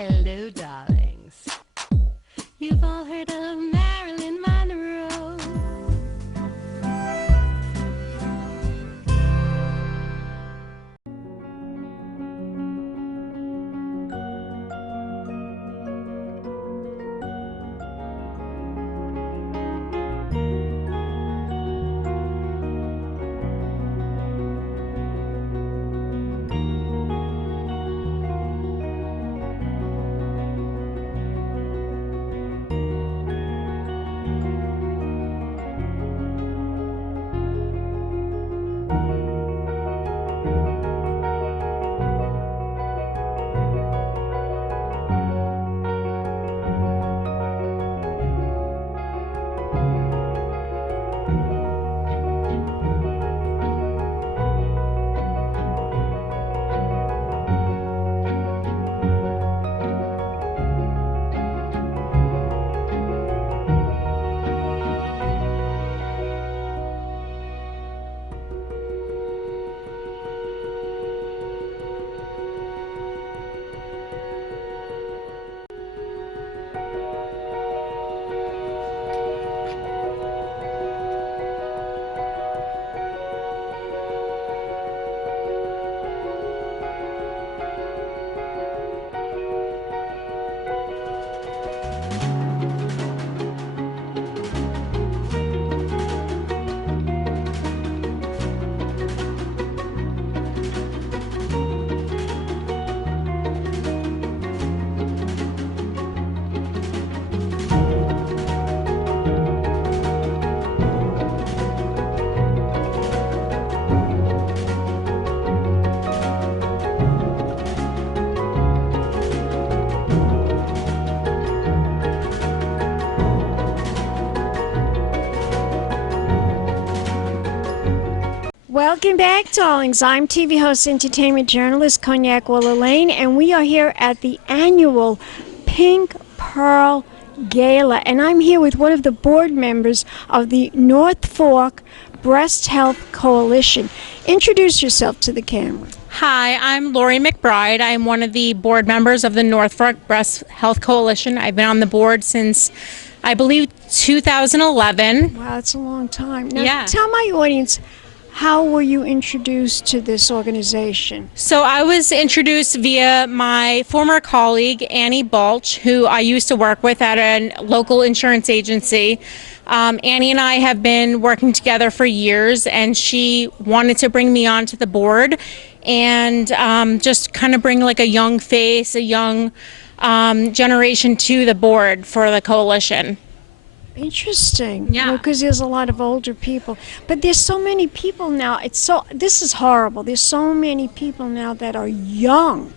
Hello, darlings. You've all heard of Marilyn Monroe. Welcome back, darlings. I'm TV host, entertainment journalist Cognac Wellerlane, and we are here at the annual Pink Pearl Gala, and I'm here with one of the board members of the North Fork Breast Health Coalition. Introduce yourself to the camera. Hi, I'm Lori McBride. I'm one of the board members of the North Fork Breast Health Coalition. I've been on the board since, I believe, 2011. Wow, that's a long time. Now, Yeah. tell my audience, how were you introduced to this organization? So I was introduced via my former colleague, Annie Balch, who I used to work with at a local insurance agency. Annie and I have been working together for years, and she wanted to bring me onto the board and just kind of bring like a young face, a young generation to the board for the coalition. Interesting. Yeah. Because there's a lot of older people. But there's so many people now. This is horrible. There's so many people now that are young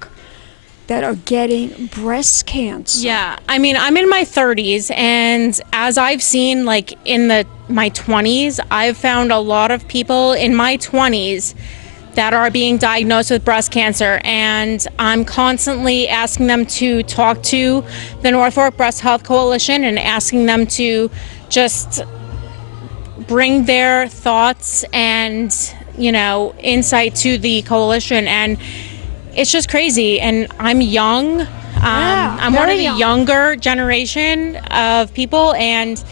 that are getting breast cancer. Yeah, I mean, I'm in my 30s, and as I've seen, like in my 20s, I've found a lot of people in my 20s that are being diagnosed with breast cancer, and I'm constantly asking them to talk to the North Fork Breast Health Coalition and asking them to just bring their thoughts and, insight to the coalition. And it's just crazy. And I'm young. I'm one of the younger generation of people, and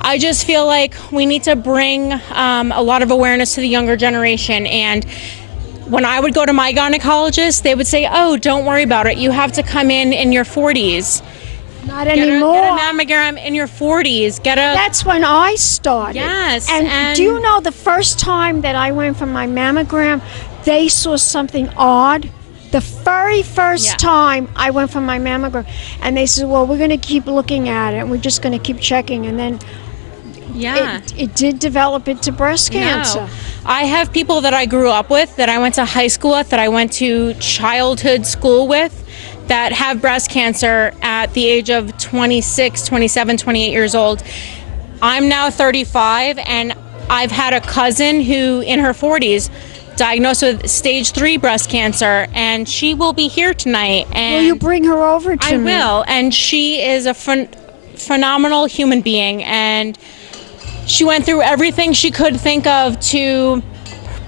I just feel like we need to bring a lot of awareness to the younger generation. And when I would go to my gynecologist, they would say, "Oh, don't worry about it. You have to come in your 40s. Not anymore. Get a mammogram in your 40s. That's when I started. Yes. And do you know the first time that I went for my mammogram, they saw something odd? The very first time I went for my mammogram, and they said, "Well, we're going to keep looking at it, and we're just going to keep checking." And then it did develop into breast cancer. No. I have people that I grew up with, that I went to high school with, that I went to childhood school with, that have breast cancer at the age of 26, 27, 28 years old. I'm now 35, and I've had a cousin who, in her 40s, diagnosed with stage 3 breast cancer, and she will be here tonight. And will you bring her over to me? I will, and she is a phenomenal human being, and she went through everything she could think of to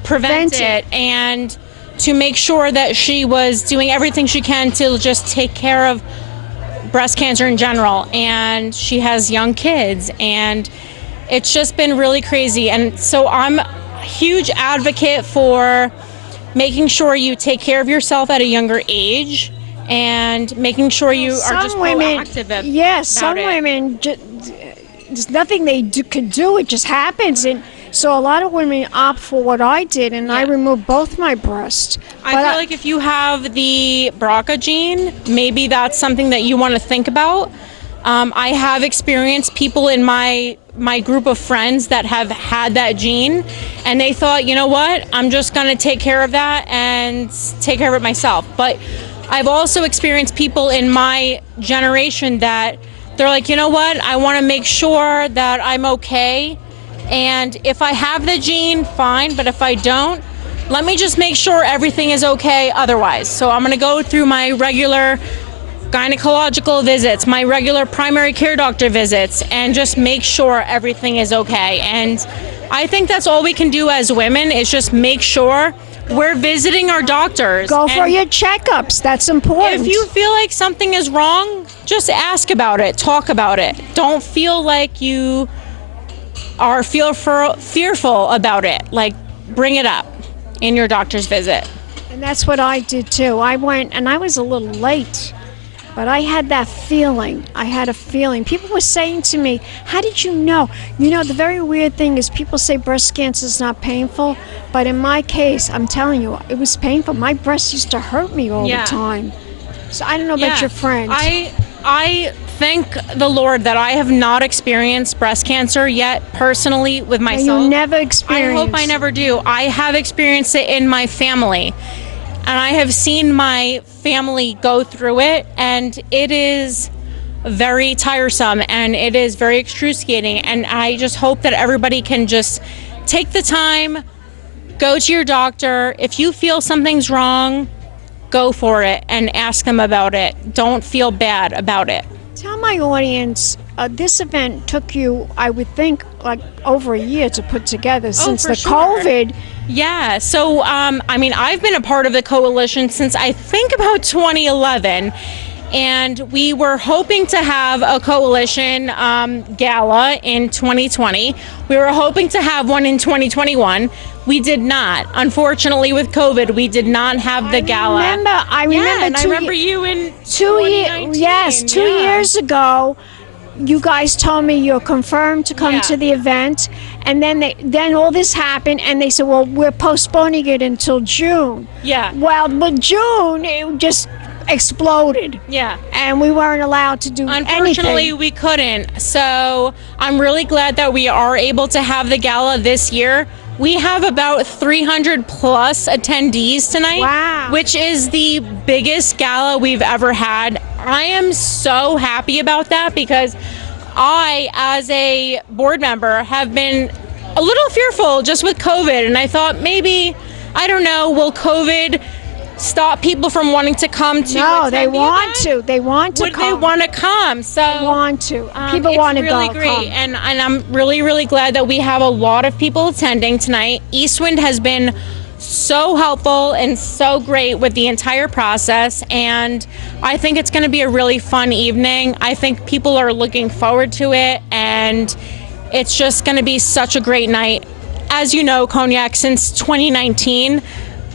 prevent it and to make sure that she was doing everything she can to just take care of breast cancer in general. And she has young kids, and it's just been really crazy. And so I'm a huge advocate for making sure you take care of yourself at a younger age and making sure you are just proactive about yes, some it. women, there's nothing they could do. It just happens. And so a lot of women opt for what I did, and I removed both my breasts. I feel like if you have the BRCA gene, maybe that's something that you want to think about. I have experienced people in my group of friends that have had that gene, and they thought, you know what, I'm just going to take care of that and take care of it myself. But I've also experienced people in my generation that they're like, you know what, I want to make sure that I'm okay. And if I have the gene, fine. But if I don't, let me just make sure everything is okay otherwise. So I'm going to go through my regular gynecological visits, my regular primary care doctor visits, and just make sure everything is okay. And I think that's all we can do as women is just make sure we're visiting our doctors. Go for your checkups. That's important. If you feel like something is wrong, just ask about it, talk about it. Don't feel like you are fearful about it. Like, bring it up in your doctor's visit. And that's what I did too. I went, and I was a little late, but I had that feeling. I had a feeling. People were saying to me, how did you know? You know, the very weird thing is people say breast cancer is not painful, but in my case, I'm telling you, it was painful. My breast used to hurt me all the time. So I don't know about your friends. I thank the Lord that I have not experienced breast cancer yet personally with myself. You never experienced. I hope I never do. I have experienced it in my family, and I have seen my family go through it, and it is very tiresome and it is very excruciating. And I just hope that everybody can just take the time, go to your doctor. If you feel something's wrong, go for it and ask them about it. Don't feel bad about it. Tell my audience, this event took you, I would think, like over a year to put together since the COVID. Yeah, so I mean, I've been a part of the coalition since I think about 2011, and we were hoping to have a coalition gala in 2020. We were hoping to have one in 2021. We did not. Unfortunately, with COVID, we did not have the gala. I remember you in 2019. Yes, 2 years ago. You guys told me you're confirmed to come to the event, and then all this happened, and they said, well, we're postponing it until June. Yeah. Well, but June, it just exploded. Yeah. And we weren't allowed to do Unfortunately, anything. we couldn't. So I'm really glad that we are able to have the gala this year. We have about 300 plus attendees tonight. Wow. Which is the biggest gala we've ever had. I am so happy about that because I, as a board member, have been a little fearful just with COVID. And I thought maybe, I don't know, will COVID stop people from wanting to come to No, they want event? to. They want to Would come. they want to come? So They want to. People want to go. It's really great, come. and I'm really, really glad that we have a lot of people attending tonight. Eastwind has been so helpful and so great with the entire process, and I think it's going to be a really fun evening. I think people are looking forward to it, and it's just going to be such a great night. As you know, Cognac, since 2019,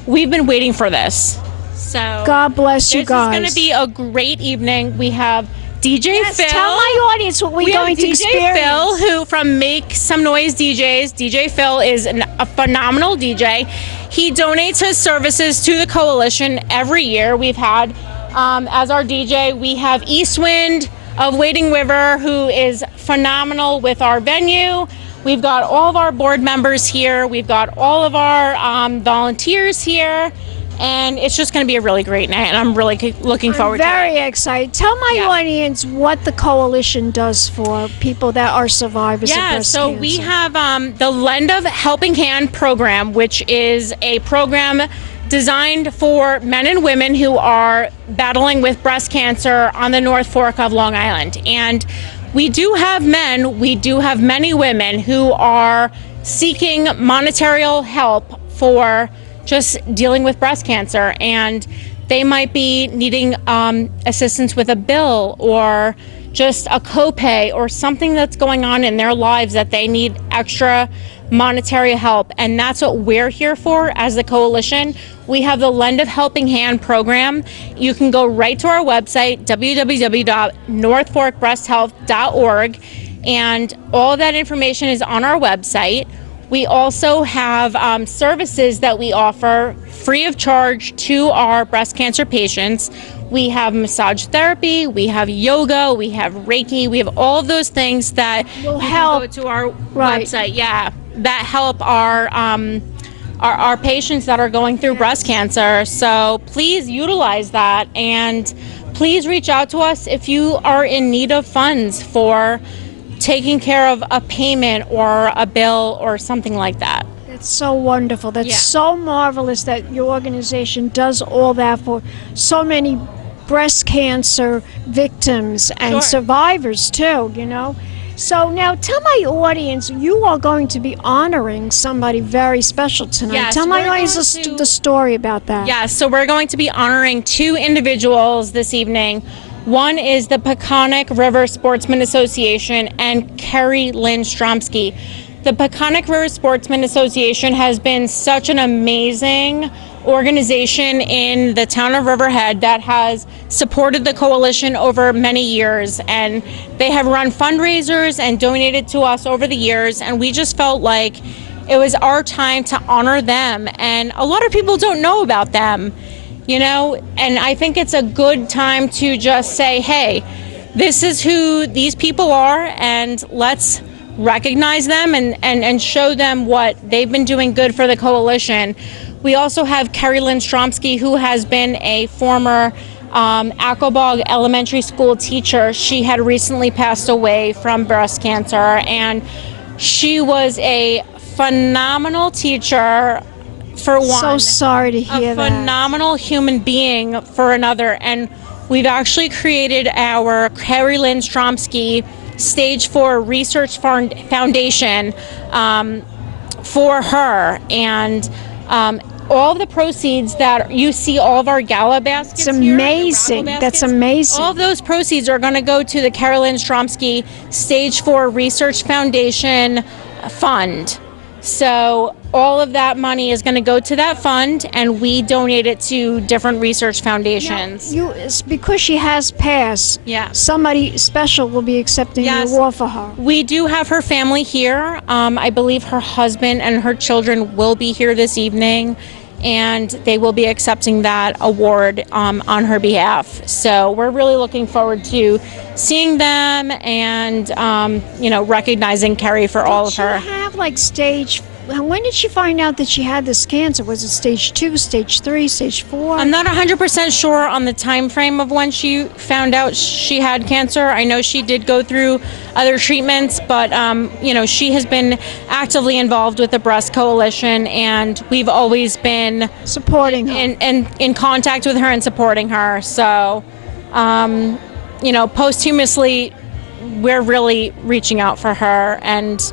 we've been waiting for this. So God bless you guys. This is going to be a great evening. We have DJ Phil. Tell my audience what we're going to experience. DJ Phil, who from Make Some Noise DJs. DJ Phil is a phenomenal DJ. He donates his services to the coalition every year. We've had, as our DJ, we have Eastwind of Wading River, who is phenomenal with our venue. We've got all of our board members here. We've got all of our volunteers here. And it's just going to be a really great night, and I'm really looking forward to it. Very excited. Tell my audience what the coalition does for people that are survivors of breast so cancer. we have the Lend a Helping Hand program, which is a program designed for men and women who are battling with breast cancer on the North Fork of Long Island. And we do have men, we do have many women who are seeking monetary help for just dealing with breast cancer, and they might be needing assistance with a bill or just a copay or something that's going on in their lives that they need extra monetary help. And that's what we're here for as the coalition. We have the Lend a Helping Hand program. You can go right to our website, www.northforkbreasthealth.org, and all of that information is on our website. We also have services that we offer free of charge to our breast cancer patients. We have massage therapy, we have yoga, we have Reiki, we have all of those things that will help. Go to our website, that help our patients that are going through breast cancer. So please utilize that, and please reach out to us if you are in need of funds for taking care of a payment or a bill or something like that. That's so wonderful. That's so marvelous that your organization does all that for so many breast cancer victims and survivors too, you know. So now tell my audience, you are going to be honoring somebody very special tonight. Yes, tell my audience the story about that. Yes, so we're going to be honoring two individuals this evening. One is the Peconic River Sportsman Association and Keri Lynn Stromski. The Peconic River Sportsman Association has been such an amazing organization in the town of Riverhead that has supported the coalition over many years, and they have run fundraisers and donated to us over the years, and we just felt like it was our time to honor them. And a lot of people don't know about them, you know, and I think it's a good time to just say, hey, this is who these people are, and let's recognize them and show them what they've been doing good for the coalition. We also have Keri Lynn Stromski, who has been a former Aquabog elementary school teacher. She had recently passed away from breast cancer, and she was a phenomenal teacher for one. So sorry to hear that. A phenomenal human being for another. And we've actually created our Keri Lynn Stromski Stage 4 Research Foundation for her. And all of the proceeds that you see, all of our gala baskets, it's amazing. That's amazing. All of those proceeds are going to go to the Keri Lynn Stromski Stage 4 Research Foundation Fund. So all of that money is going to go to that fund, and we donate it to different research foundations. Now, it's because she has passed. Yeah. Somebody special will be accepting the award for her. We do have her family here. I believe her husband and her children will be here this evening, and they will be accepting that award on her behalf. So we're really looking forward to seeing them and recognizing Keri for all of her. Did she have when did she find out that she had this cancer? Was it stage 2, stage 3, stage 4? I'm not 100% sure on the time frame of when she found out she had cancer. I know she did go through other treatments, but she has been actively involved with the Breast Coalition, and we've always been supporting her and in contact with her and supporting her. So, posthumously, we're really reaching out for her, and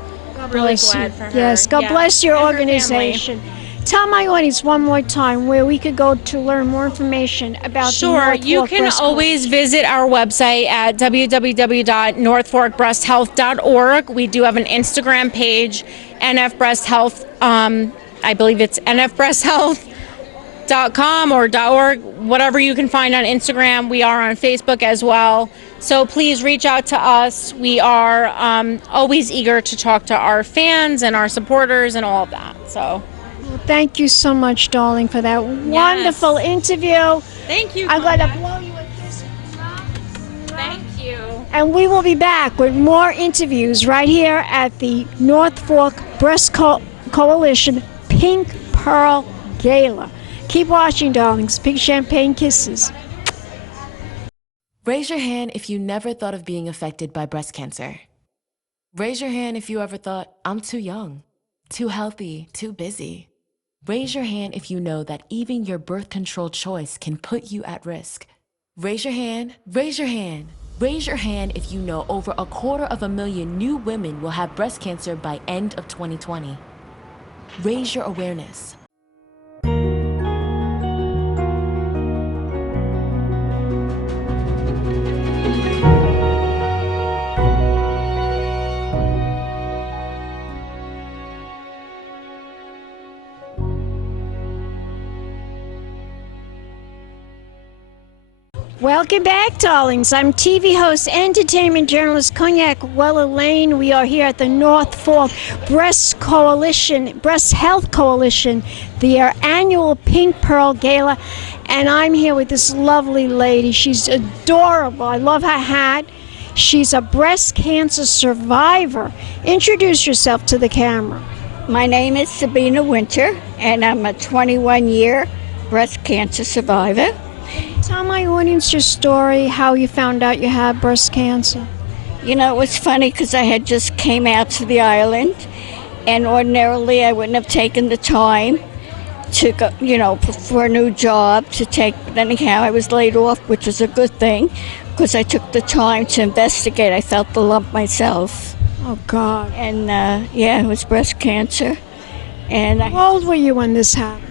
really glad for her. Yes, God bless your organization. Tell my audience one more time where we could go to learn more information about the North Fork you can always visit our website at www.northforkbreasthealth.org. We do have an Instagram page, NF Breast Health. I believe it's nfbreasthealth.com or .org, whatever you can find on Instagram. We are on Facebook as well. So please reach out to us. We are always eager to talk to our fans and our supporters and all of that. So, well, thank you so much, darling, for that wonderful interview. Thank you. I'm going to blow you a kiss. Thank you. And we will be back with more interviews right here at the North Fork Breast Coalition Pink Pearl Gala. Keep watching, darlings. Pink champagne kisses. Raise your hand if you never thought of being affected by breast cancer. Raise your hand if you ever thought, I'm too young, too healthy, too busy. Raise your hand if you know that even your birth control choice can put you at risk. Raise your hand, raise your hand. Raise your hand if you know over 250,000 new women will have breast cancer by end of 2020. Raise your awareness. Welcome back, darlings. I'm TV host, entertainment journalist, Cognac Wellerlane. We are here at the North Fork Breast Health Coalition, their annual Pink Pearl Gala. And I'm here with this lovely lady. She's adorable. I love her hat. She's a breast cancer survivor. Introduce yourself to the camera. My name is Sabina Winter, and I'm a 21-year breast cancer survivor. Tell my audience your story, how you found out you had breast cancer. You know, it was funny because I had just came out to the island, and ordinarily I wouldn't have taken the time to go, for a new job to take. But anyhow, I was laid off, which was a good thing because I took the time to investigate. I felt the lump myself. Oh, God. And, it was breast cancer. And How old were you when this happened?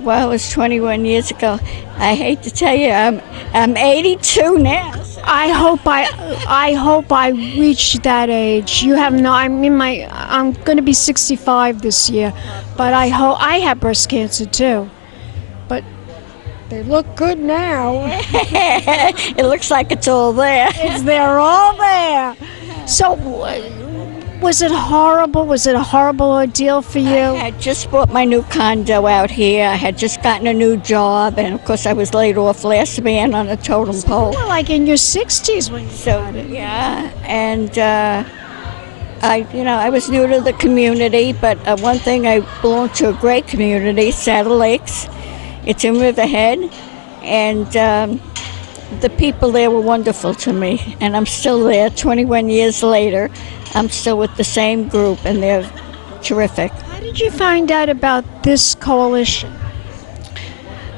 Well, it was 21 years ago. I hate to tell you, I'm 82 now. I hope I reached that age. You have no. I'm going to be 65 this year, but I hope I had breast cancer too. But they look good now. It looks like it's all there. They're all there. So, was it horrible? Was it a horrible ordeal for you? I had just bought my new condo out here. I had just gotten a new job, and of course I was laid off, last man on the totem pole. You were like in your 60s when you started. Yeah, and I was new to the community, but one thing, I belong to a great community, Saddle Lakes. It's in Riverhead, and the people there were wonderful to me, and I'm still there 21 years later. I'm still with the same group, and they're terrific. How did you find out about this coalition?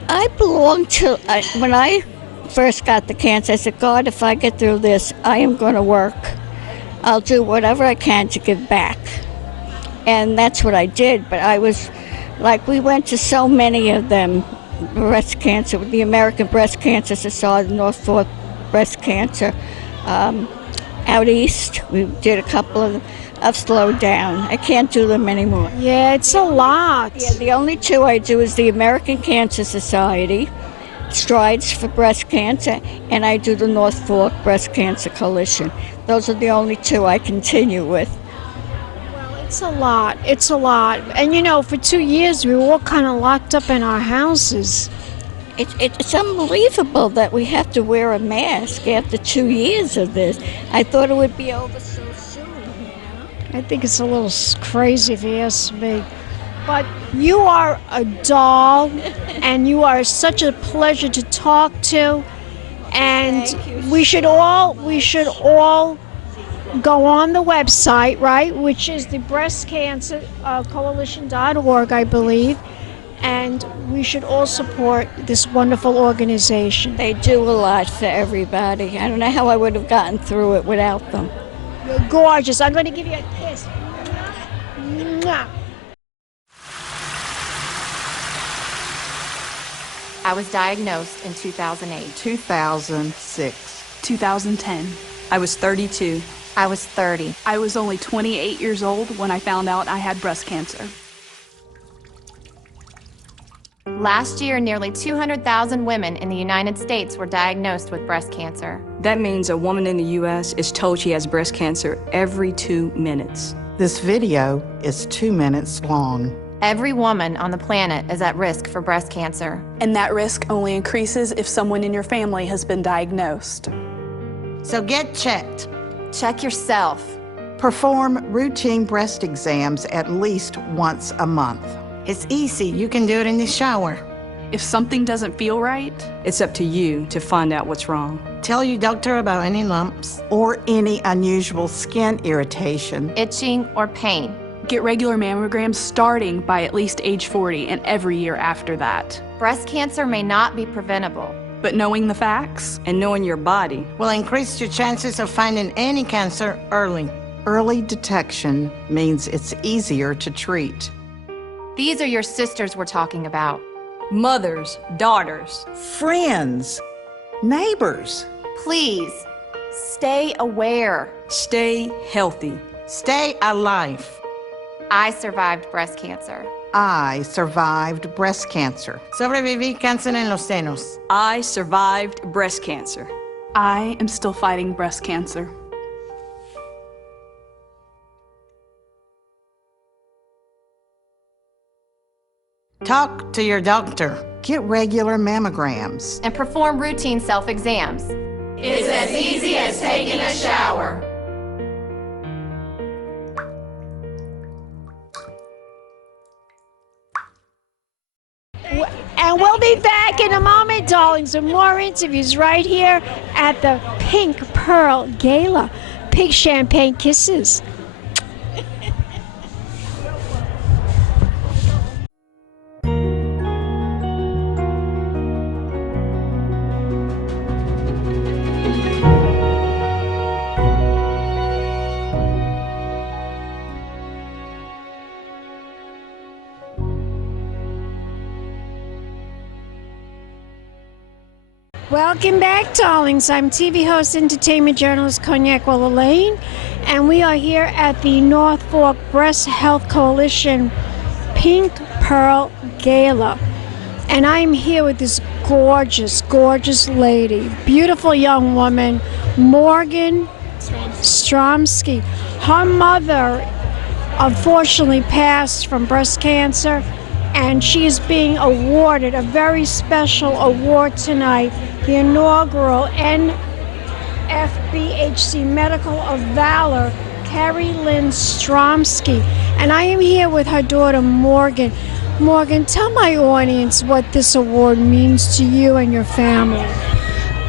I belong to, when I first got the cancer, I said, God, if I get through this, I am going to work. I'll do whatever I can to give back. And that's what I did, but I was, we went to so many of them, breast cancer, the American Breast Cancer Society, North Fork Breast Cancer, out east. We did a couple of them. I've slowed down. I can't do them anymore. Yeah, it's a lot. Yeah, the only two I do is the American Cancer Society, Strides for Breast Cancer, and I do the North Fork Breast Cancer Coalition. Those are the only two I continue with. Well, it's a lot. It's a lot. And for 2 years we were all kind of locked up in our houses. It's unbelievable that we have to wear a mask after 2 years of this. I thought it would be over so soon. I think it's a little crazy if you ask me. But you are a doll, and you are such a pleasure to talk to. And we should all go on the website, right, which is the breastcancercoalition.org, I believe. And we should all support this wonderful organization. They do a lot for everybody. I don't know how I would have gotten through it without them. You're gorgeous. I'm going to give you a kiss. Mwah. I was diagnosed in 2008. 2006. 2010. I was 32. I was 30. I was only 28 years old when I found out I had breast cancer. Last year, nearly 200,000 women in the United States were diagnosed with breast cancer. That means a woman in the U.S. is told she has breast cancer every 2 minutes. This video is 2 minutes long. Every woman on the planet is at risk for breast cancer. And that risk only increases if someone in your family has been diagnosed. So get checked. Check yourself. Perform routine breast exams at least once a month. It's easy. You can do it in the shower. If something doesn't feel right, it's up to you to find out what's wrong. Tell your doctor about any lumps or any unusual skin irritation, itching, or pain. Get regular mammograms starting by at least age 40 and every year after that. Breast cancer may not be preventable, but knowing the facts and knowing your body will increase your chances of finding any cancer early. Early detection means it's easier to treat. These are your sisters we're talking about. Mothers, daughters, friends, neighbors. Please, stay aware. Stay healthy. Stay alive. I survived breast cancer. I survived breast cancer. Sobreviví cáncer en los senos. I survived breast cancer. I am still fighting breast cancer. Talk to your doctor. Get regular mammograms. And perform routine self-exams. It's as easy as taking a shower. And we'll be back in a moment, darlings, with more interviews right here at the Pink Pearl Gala. Pink champagne kisses. Welcome back, darlings. I'm TV host, entertainment journalist Cognac Wellerlane, and we are here at the North Fork Breast Health Coalition Pink Pearl Gala. And I'm here with this gorgeous, gorgeous lady, beautiful young woman, Morgan Stromski. Her mother unfortunately passed from breast cancer, and she is being awarded a very special award tonight, the inaugural NFBHC Medical of Valor, Keri Lynn Stromski. And I am here with her daughter, Morgan. Morgan, tell my audience what this award means to you and your family.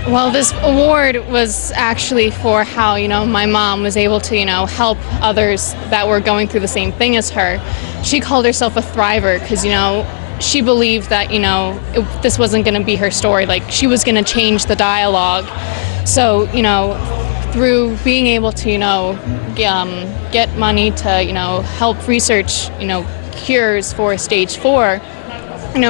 Well, this award was actually for how, my mom was able to, help others that were going through the same thing as her. She called herself a thriver because, she believed that, this wasn't going to be her story. Like, she was going to change the dialogue. So, through being able to, get money to, help research, cures for stage 4,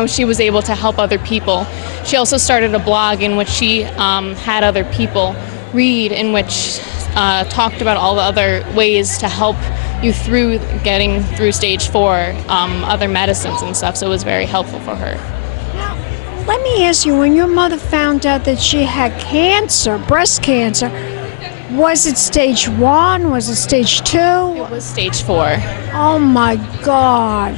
she was able to help other people. She also started a blog in which she had other people read, in which talked about all the other ways to help you through getting through stage 4, other medicines and stuff, so it was very helpful for her. Now, let me ask you, when your mother found out that she had cancer, breast cancer, was it stage 1? Was it stage 2? It was stage 4. Oh my God.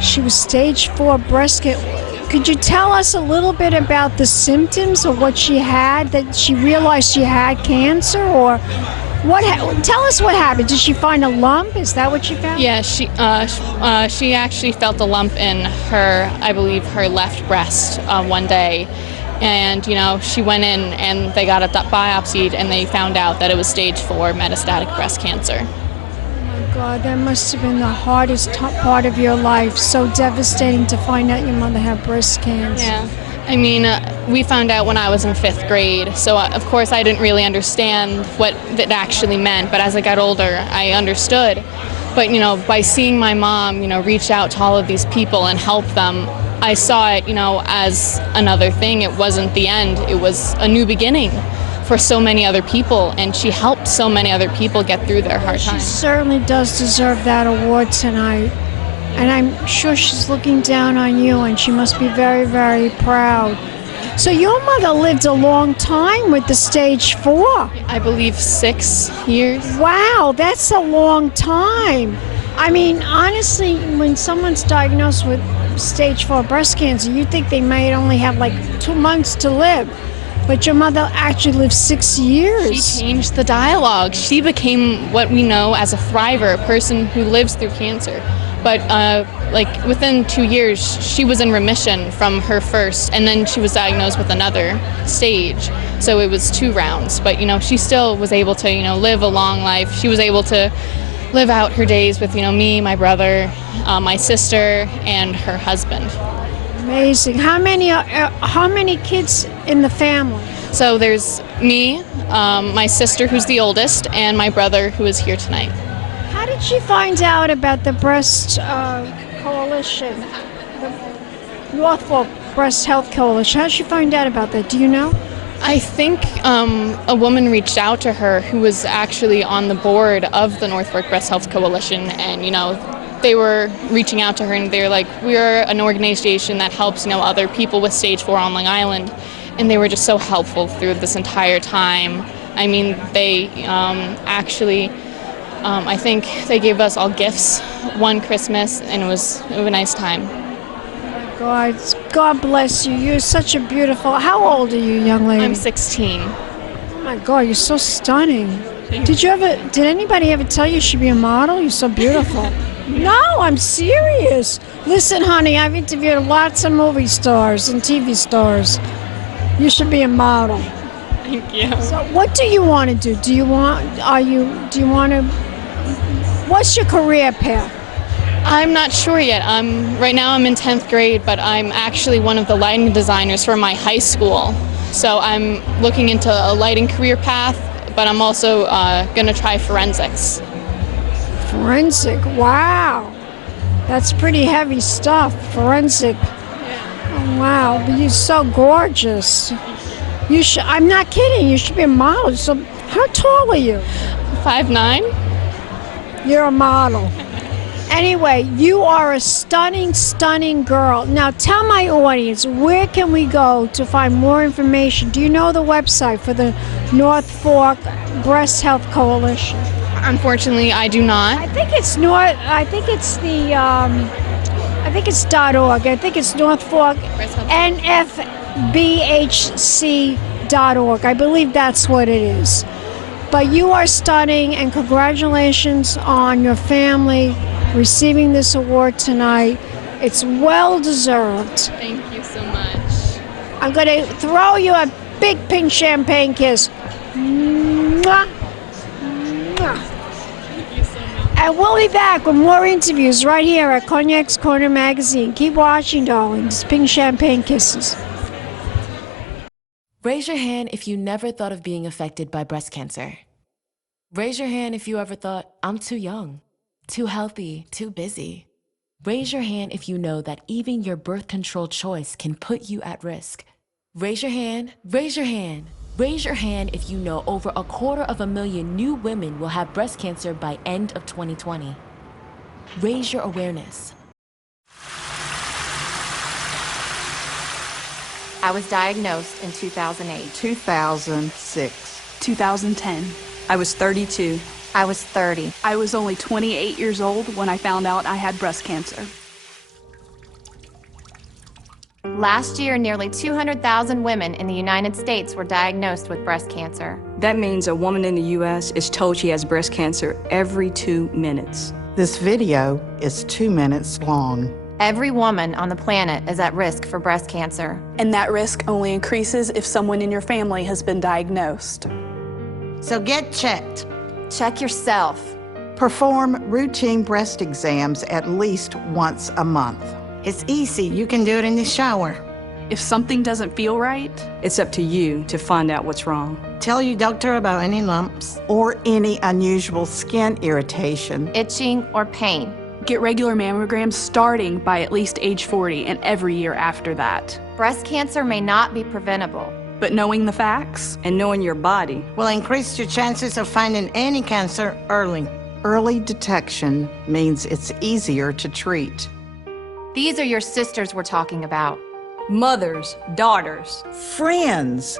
She was stage 4 breast cancer. Could you tell us a little bit about the symptoms of what she had, that she realized she had cancer, or tell us what happened. Did she find a lump? Is that what she found? Yeah, she actually felt a lump in her, I believe, her left breast one day. And, she went in and they got it biopsied and they found out that it was stage 4 metastatic breast cancer. Oh my God, that must have been the hardest part of your life. So devastating to find out your mother had breast cancer. Yeah. I mean, we found out when I was in 5th grade, so of course I didn't really understand what it actually meant, but as I got older, I understood. But, by seeing my mom, reach out to all of these people and help them, I saw it, as another thing. It wasn't the end. It was a new beginning for so many other people, and she helped so many other people get through their hard times. She certainly does deserve that award tonight. And I'm sure she's looking down on you, and she must be very, very proud. So your mother lived a long time with the stage 4. I believe 6 years. Wow, that's a long time. I mean, honestly, when someone's diagnosed with stage 4 breast cancer, you think they might only have like 2 months to live. But your mother actually lived 6 years. She changed the dialogue. She became what we know as a thriver, a person who lives through cancer. But within 2 years, she was in remission from her first, and then she was diagnosed with another stage. So it was 2 rounds. But, she still was able to, live a long life. She was able to live out her days with, me, my brother, my sister, and her husband. Amazing. How many kids in the family? So there's me, my sister, who's the oldest, and my brother, who is here tonight. How did she find out about the breast coalition, the North Fork Breast Health Coalition? How did she find out about that? Do you know? I think a woman reached out to her who was actually on the board of the North Fork Breast Health Coalition, and they were reaching out to her, and they were like, we're an organization that helps, other people with stage 4 on Long Island. And they were just so helpful through this entire time. I mean, they actually, I think they gave us all gifts one Christmas, and it was a nice time. God bless you. You're such a beautiful... How old are you, young lady? I'm 16. Oh my God, you're so stunning. Did anybody ever tell you should be a model? You're so beautiful. No, I'm serious. Listen, honey, I've interviewed lots of movie stars and TV stars. You should be a model. Thank you. So what do you want to do? What's your career path? I'm not sure yet. Right now I'm in 10th grade, but I'm actually one of the lighting designers for my high school. So I'm looking into a lighting career path, but I'm also going to try forensics. Forensic, wow. That's pretty heavy stuff, forensic. Yeah. Oh, wow, but you're so gorgeous. I'm not kidding, you should be a model. So how tall are you? 5'9". You're a model. Anyway, you are a stunning, stunning girl. Now tell my audience, where can we go to find more information? Do you know the website for the North Fork Breast Health Coalition? Unfortunately, I do not. I think it's .org. I think it's North Fork NFBHC.org. I believe that's what it is. But you are stunning, and congratulations on your family receiving this award tonight. It's well deserved. Thank you so much. I'm going to throw you a big pink champagne kiss. Mwah. Mwah. Thank you so much. And we'll be back with more interviews right here at Cognac's Corner Magazine. Keep watching, darlings. Pink champagne kisses. Raise your hand if you never thought of being affected by breast cancer. Raise your hand if you ever thought, I'm too young, too healthy, too busy. Raise your hand if you know that even your birth control choice can put you at risk. Raise your hand, raise your hand. Raise your hand if you know over 250,000 new women will have breast cancer by end of 2020. Raise your awareness. I was diagnosed in 2008. 2006. 2010. I was 32. I was 30. I was only 28 years old when I found out I had breast cancer. Last year, nearly 200,000 women in the United States were diagnosed with breast cancer. That means a woman in the U.S. is told she has breast cancer every 2 minutes. This video is 2 minutes long. Every woman on the planet is at risk for breast cancer. And that risk only increases if someone in your family has been diagnosed. So get checked. Check yourself. Perform routine breast exams at least once a month. It's easy. You can do it in the shower. If something doesn't feel right, it's up to you to find out what's wrong. Tell your doctor about any lumps or any unusual skin irritation, itching, or pain. Get regular mammograms starting by at least age 40 and every year after that. Breast cancer may not be preventable. But knowing the facts and knowing your body will increase your chances of finding any cancer early. Early detection means it's easier to treat. These are your sisters we're talking about. Mothers, daughters, friends,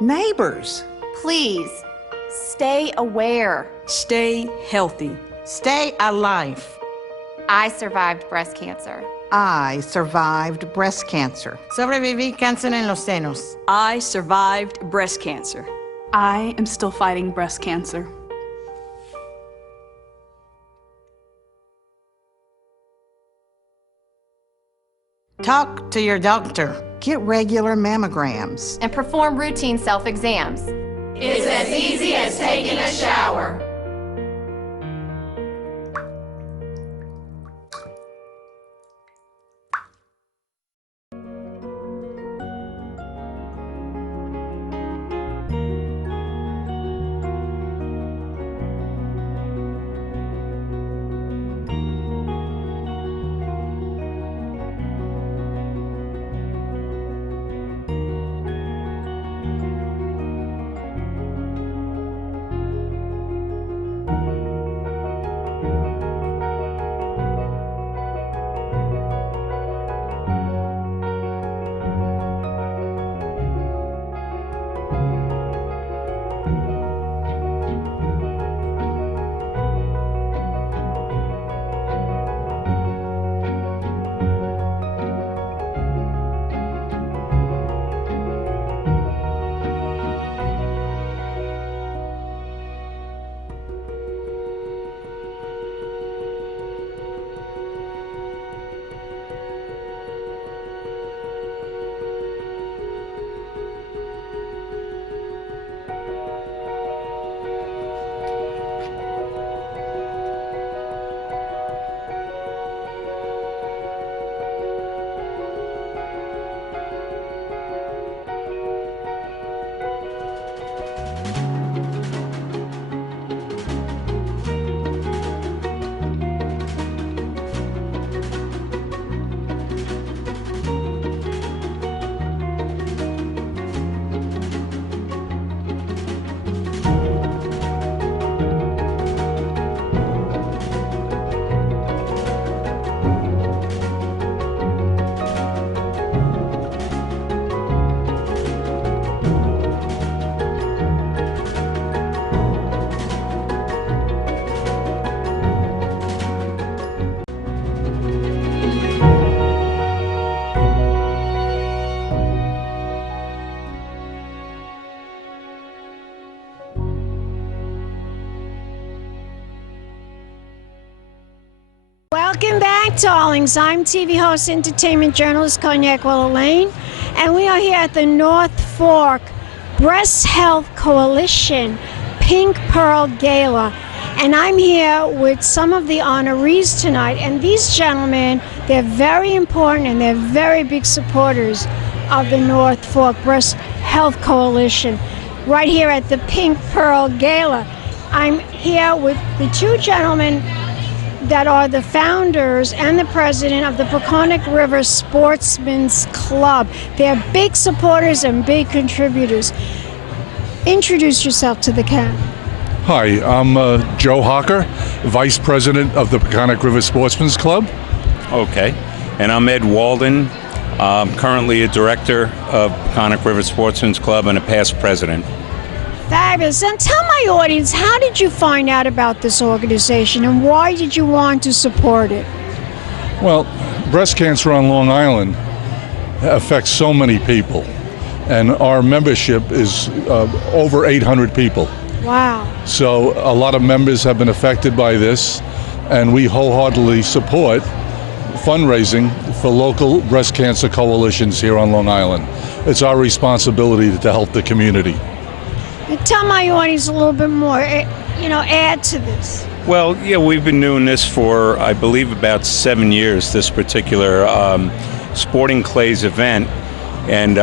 neighbors. Please, stay aware. Stay healthy. Stay alive. I survived breast cancer. I survived breast cancer. Sobreviví cáncer en los senos. I survived breast cancer. I am still fighting breast cancer. Talk to your doctor. Get regular mammograms. And perform routine self-exams. It's as easy as taking a shower. Welcome back, darlings. I'm TV host, entertainment journalist Cognac Wellerlane, and we are here at the North Fork Breast Health Coalition Pink Pearl Gala. And I'm here with some of the honorees tonight. And these gentlemen, they're very important and they're very big supporters of the North Fork Breast Health Coalition right here at the Pink Pearl Gala. I'm here with the two gentlemen that are the founders and the president of the Peconic River Sportsman's Club. They're big supporters and big contributors. Introduce yourself to the camera. Hi, I'm Joe Hocker, Vice President of the Peconic River Sportsman's Club. Okay, and I'm Ed Walden, currently a Director of Peconic River Sportsman's Club and a past President. Fabulous. And tell my audience, how did you find out about this organization and why did you want to support it? Well, breast cancer on Long Island affects so many people, and our membership is over 800 people. Wow. So a lot of members have been affected by this, and we wholeheartedly support fundraising for local breast cancer coalitions here on Long Island. It's our responsibility to help the community. Tell my audience a little bit more, add to this. Well, yeah, we've been doing this for, I believe, about 7 years, this particular sporting clays event. And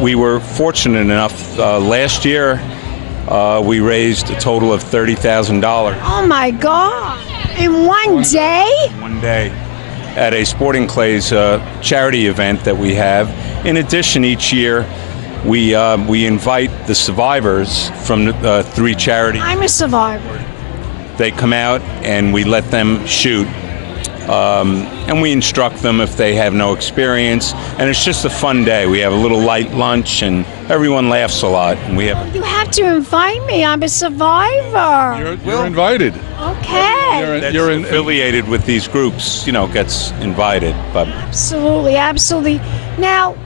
we were fortunate enough, last year, we raised a total of $30,000. Oh my God! In one day? One day, at a Sporting Clays charity event that we have. In addition, each year we invite the survivors from 3 charities. I'm a survivor. They come out and we let them shoot. And we instruct them if they have no experience, and it's just a fun day. We have a little light lunch, and everyone laughs a lot. And we have. You have to invite me. I'm a survivor. You're invited. Okay. You're affiliated with these groups, gets invited. But absolutely, absolutely. Now,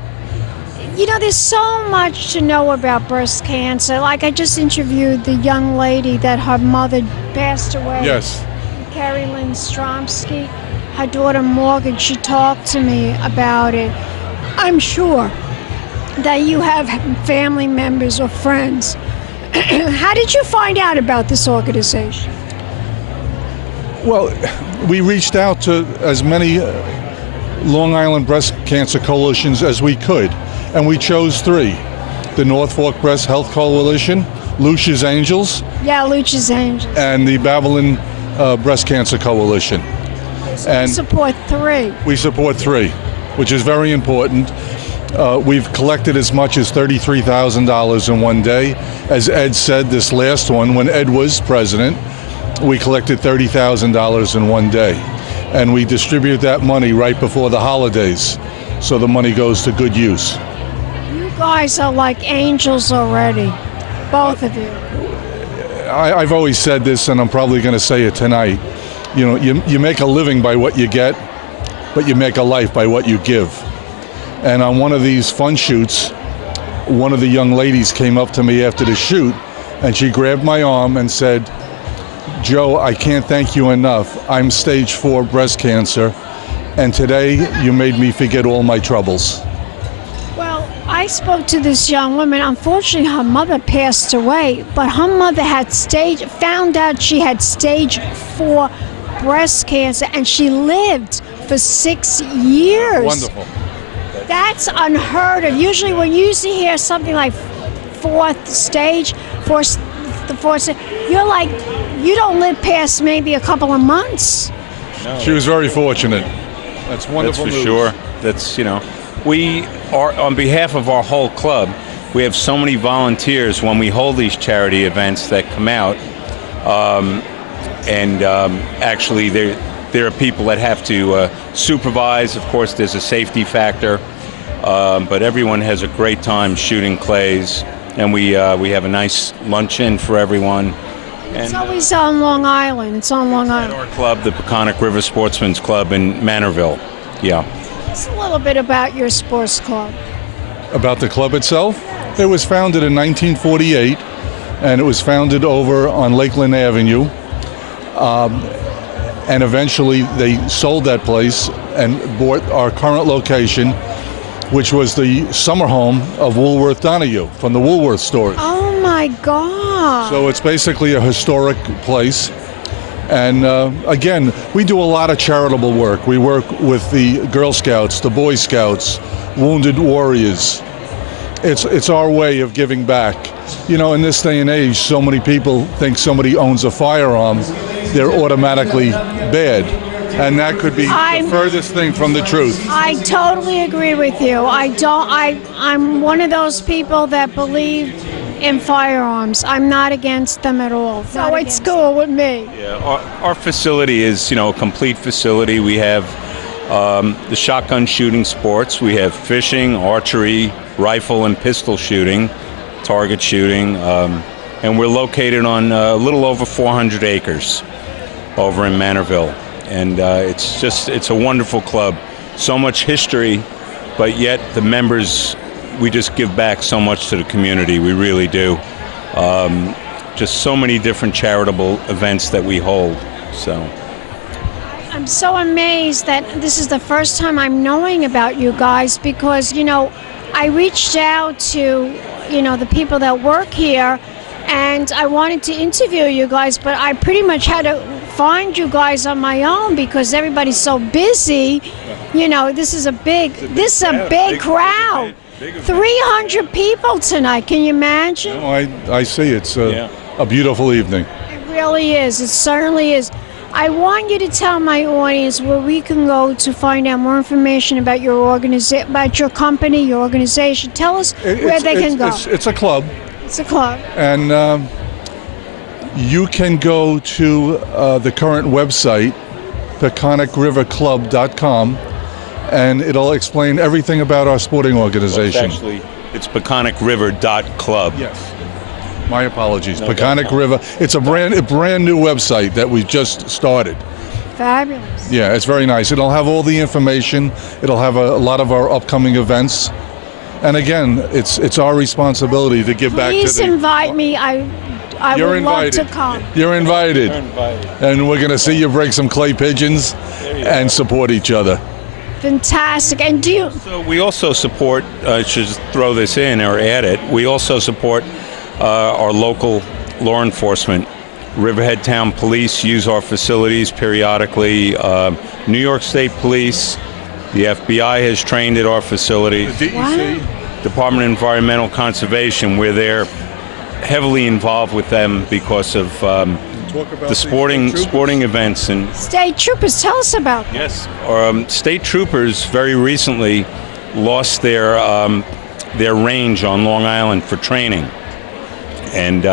there's so much to know about breast cancer. Like I just interviewed the young lady that her mother passed away. Yes. Keri, Lynn, Stromski. Her daughter Morgan, she talked to me about it. I'm sure that you have family members or friends. How did you find out about this organization? Well, we reached out to as many Long Island breast cancer coalitions as we could, and we chose 3. The North Fork Breast Health Coalition, Lucia's Angels. Yeah, Lucia's Angels. And the Babylon Breast Cancer Coalition. So and we support 3. We support 3, which is very important. We've collected as much as $33,000 in one day. As Ed said, this last one, when Ed was president, we collected $30,000 in one day. And we distribute that money right before the holidays, so the money goes to good use. You guys are like angels already, both of you. I've always said this, and I'm probably going to say it tonight. You make a living by what you get, but you make a life by what you give. And on one of these fun shoots, one of the young ladies came up to me after the shoot, and she grabbed my arm and said, "Joe, I can't thank you enough. I'm stage 4 breast cancer, and today you made me forget all my troubles." Well, I spoke to this young woman. Unfortunately, her mother passed away, but her mother had found out she had stage 4 breast cancer, and she lived for 6 years. Wonderful. That's unheard of. Usually when you hear something like 4th stage, you're like, you don't live past maybe a couple of months. No. She was very fortunate. That's wonderful. That's for news. sure. That's, we are, on behalf of our whole club, we have so many volunteers when we hold these charity events that come out. Actually, there are people that have to supervise. Of course, there's a safety factor, but everyone has a great time shooting clays, and we have a nice luncheon for everyone. It's always on Long Island. It's on Long Island. At our club, the Peconic River Sportsman's Club in Manorville. Yeah. Just a little bit about your sports club. About the club itself? It was founded in 1948, and it was founded over on Lakeland Avenue. and eventually they sold that place and bought our current location, which was the summer home of Woolworth Donahue from the Woolworth stores. Oh my God. So it's basically a historic place. And again, we do a lot of charitable work. We work with the Girl Scouts, the Boy Scouts, Wounded Warriors. It's our way of giving back. You know, in this day and age, so many people think somebody owns a firearm, they're automatically bad. And that could be the furthest thing from the truth. I totally agree with you. I'm one of those people that believe in firearms. I'm not against them at all. So it's cool with me. Yeah, our facility is, a complete facility. We have the shotgun shooting sports. We have fishing, archery, rifle and pistol shooting, target shooting, and we're located on a little over 400 acres over in Manorville. And it's a wonderful club. So much history, but yet the members, we just give back so much to the community. We really do. Just so many different charitable events that we hold. So I'm so amazed that this is the first time I'm knowing about you guys because, I reached out to, the people that work here and I wanted to interview you guys, but I pretty much had to find you guys on my own because everybody's so busy. This is a big crowd. 300 people tonight. Can you imagine? I see. It's a beautiful evening. It really is. It certainly is. I want you to tell my audience where we can go to find out more information about your about your company, your organization. Tell us where they can go. It's a club. It's a club. And you can go to the current website, peconicriverclub.com, and it'll explain everything about our sporting organization. Well, it's peconicriver.club. Yes. My apologies. Peconic River. It's a brand new website that we just started. Fabulous. Yeah, it's very nice. It'll have all the information. It'll have a lot of our upcoming events. And again, it's our responsibility to give back to the... Please invite me. I would love to come. You're invited. And we're going to see you break some clay pigeons and support each other. Fantastic. And do you... So we also support, I should throw this in or add it, we also support our local law enforcement. Riverhead Town Police use our facilities periodically. New York State Police, the FBI has trained at our facilities. The DEC. Department of Environmental Conservation, we're there heavily involved with them because of the sporting events. And State Troopers, tell us about that. Yes, State Troopers very recently lost their range on Long Island for training. And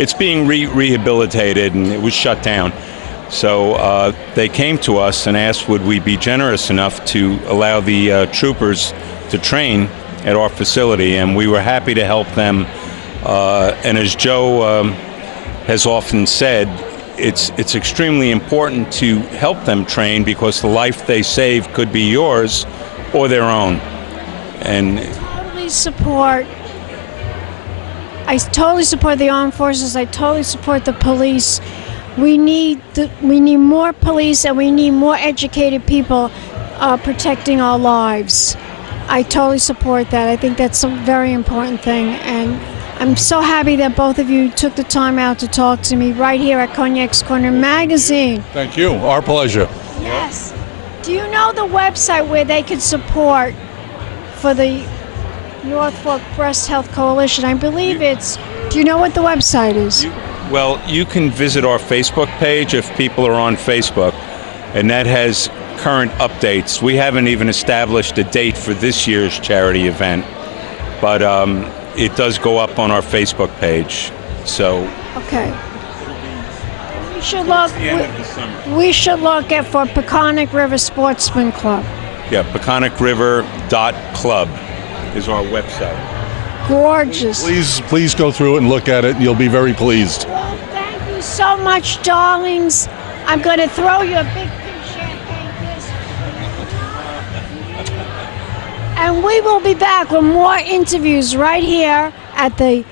it's being rehabilitated, and it was shut down. So they came to us and asked would we be generous enough to allow the troopers to train at our facility, and we were happy to help them. And as Joe has often said, it's extremely important to help them train because the life they save could be yours or their own. And I totally support the armed forces. I totally support the police. We need more police, and we need more educated people protecting our lives. I totally support that. I think that's a very important thing, and I'm so happy that both of you took the time out to talk to me right here at Cognac's Corner Magazine. Thank you. Our pleasure. Yes. Do you know the website where they could support for the Norfolk Breast Health Coalition? I believe do you know what the website is? Well, you can visit our Facebook page if people are on Facebook, and that has current updates. We haven't even established a date for this year's charity event, but it does go up on our Facebook page. So okay. We should look for Peconic River Sportsman Club. Yeah, peconicriver.club is our website. Gorgeous. Please go through it and look at it. You'll be very pleased. Well, thank you so much, darlings. I'm going to throw you a big pink champagne kiss. And we will be back with more interviews right here at the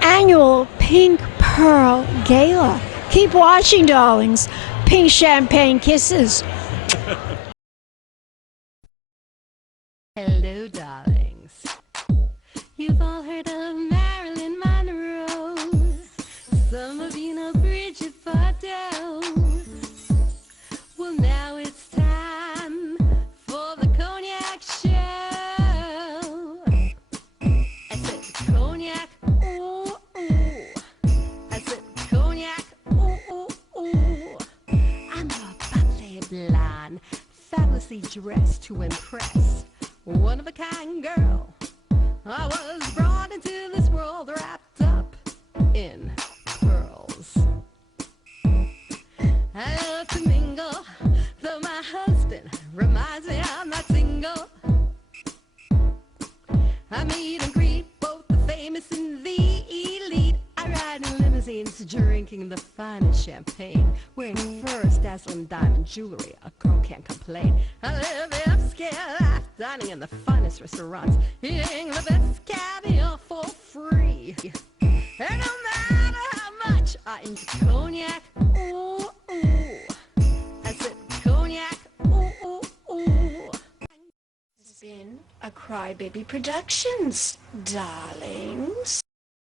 annual Pink Pearl Gala. Keep watching, darlings. Pink champagne kisses. Hello, darlings. You've all heard of Marilyn Monroe. Some of you know Bridget Bardot. Well, now it's time for the Cognac show. I said Cognac, ooh, ooh. I said Cognac, ooh, ooh, ooh. I'm a bubbly blonde, fabulously dressed to impress. One of a kind girl. I was brought into this world wrapped up in pearls. I love to mingle, though my husband reminds me I'm not single. I meet and greet both the famous and the elite. I ride in limousines, drinking the finest champagne, wearing furs, dazzling diamond jewelry. A girl can't complain. I live the upscale life, dining in the finest restaurants, eating the best caviar for free. And no matter how much I into cognac, ooh, ooh. I said cognac, ooh, ooh, ooh. It's been a Crybaby Productions, darlings.